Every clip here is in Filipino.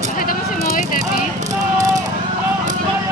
Nakita mo si Moy, Debbie? Nakita mo si Moy?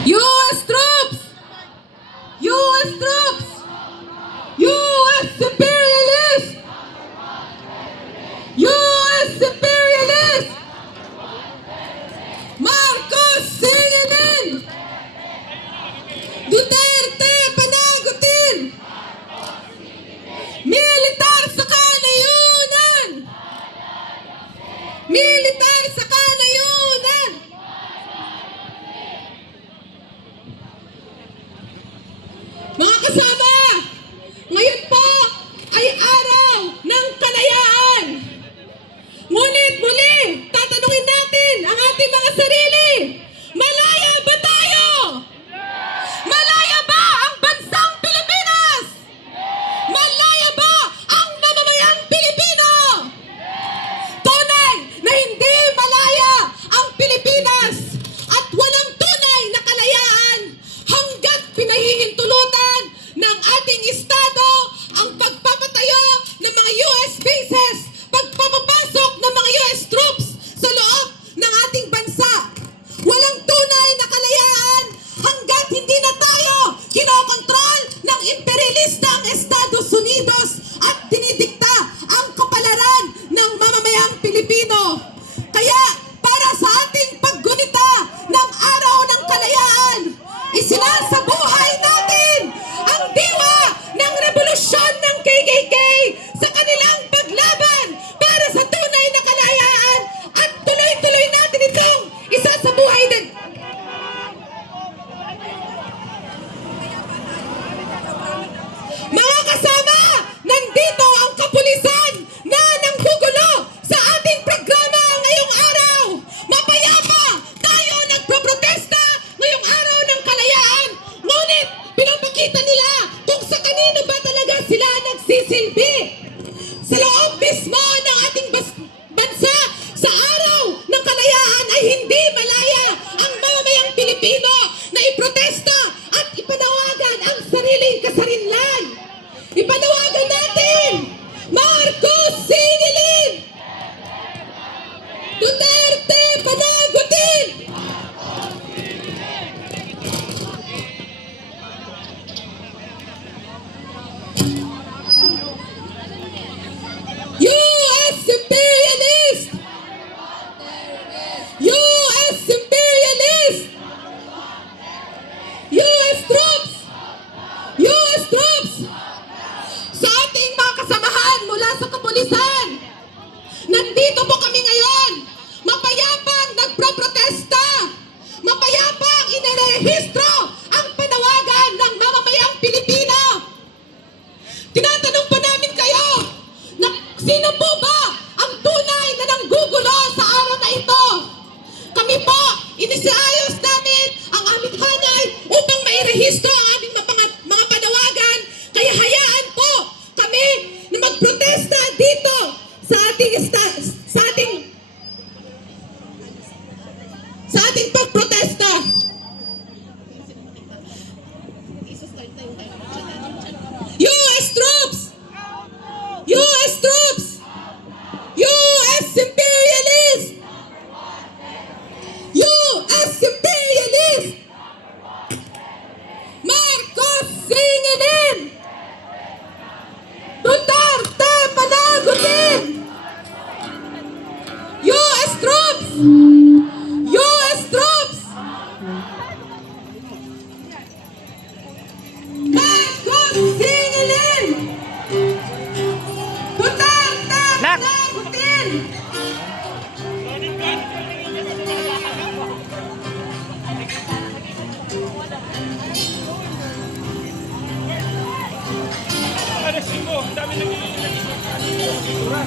U.S. troops! U.S. troops! U.S. imperialists! U.S. imperialists! Marcos singilin! Duterte panagutin! Militar sa kanayunan! Militar sa kanayunan! Mga kasama, ngayon po ay araw ng kalayaan. Ngunit muli, tatanungin natin ang ating mga sarili. Malaya ba tayo? Malaya ba ang bansang Pilipinas? Malaya ba ang mamamayang Pilipino? Tunay na hindi malaya ang Pilipinas at walang tunay na kalayaan hanggat pinahihintulutan ng ating Estado ang pagpapatayo ng mga US bases, pagpapapasok ng mga US troops sa loob ng ating bansa. Walang tunay na kalayaan hanggat hindi na tayo kinokontrol ng imperialistang Estados Unidos at dinidikta ang kapalaran ng mamamayang Pilipino. Kaya para sa ating paggunita ng araw ng kalayaan, isinasabuhay natin ang diwa ng revolusyon ng KKK sa kanilang paglaban para sa tunay na kalayaan at tuloy-tuloy natin itong isasabuhay din. Mga kasama, nandito ang kapulisan na nanggugulo sa ating programa ngayong araw. Mapayapa tayo nagproprotesta ngayong araw ng kalayaan. Ngunit pinapakita nila kung sa kanino ba talaga sila nagsisilbi. Sa loob mismo ng ating bansa, sa araw ng kalayaan ay hindi malaya ang mamamayang Pilipino na iprotesta at ipanawagan ang sariling kasarinlan. Ipanawagan natin, Marcos singilin! Duterte panagutin! U.S. imperialist! U.S. imperialist! U.S. troops! U.S. troops! Sa ating mga kasamahan mula sa kapulisan, nandito po kami ngayon, mapayapang nagproprotesta, mapayapang inirehistro ang panawagan ng mamamayang Pilipino. Tinatanong po namin kayo, na sino po ba ang tunay na nanggugulo sa araw na ito? Kami po, inisiayos namin ang aming hanay upang mairehistro ang aming mga panawagan. Kaya hayaan po kami na magprotesta dito sa ating pagprotesta. Tingnan mo, ang dami nag-iisura.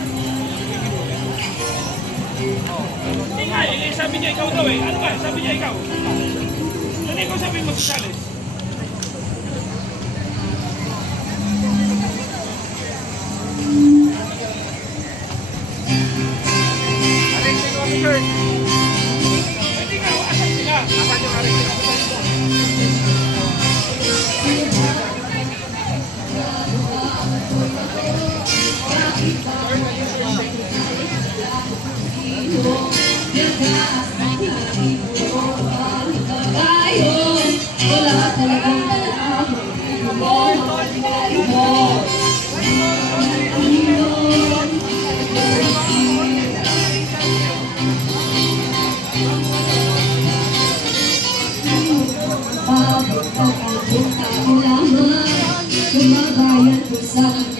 Hindi nga, sabi niya ikaw daw eh. Ano ba? Sabi niya ikaw. Ano ikaw sabi mo sa Sales? Arresting officer. Hindi nga, asan sila? Asan yung arresting officer? Kumabayan ko sa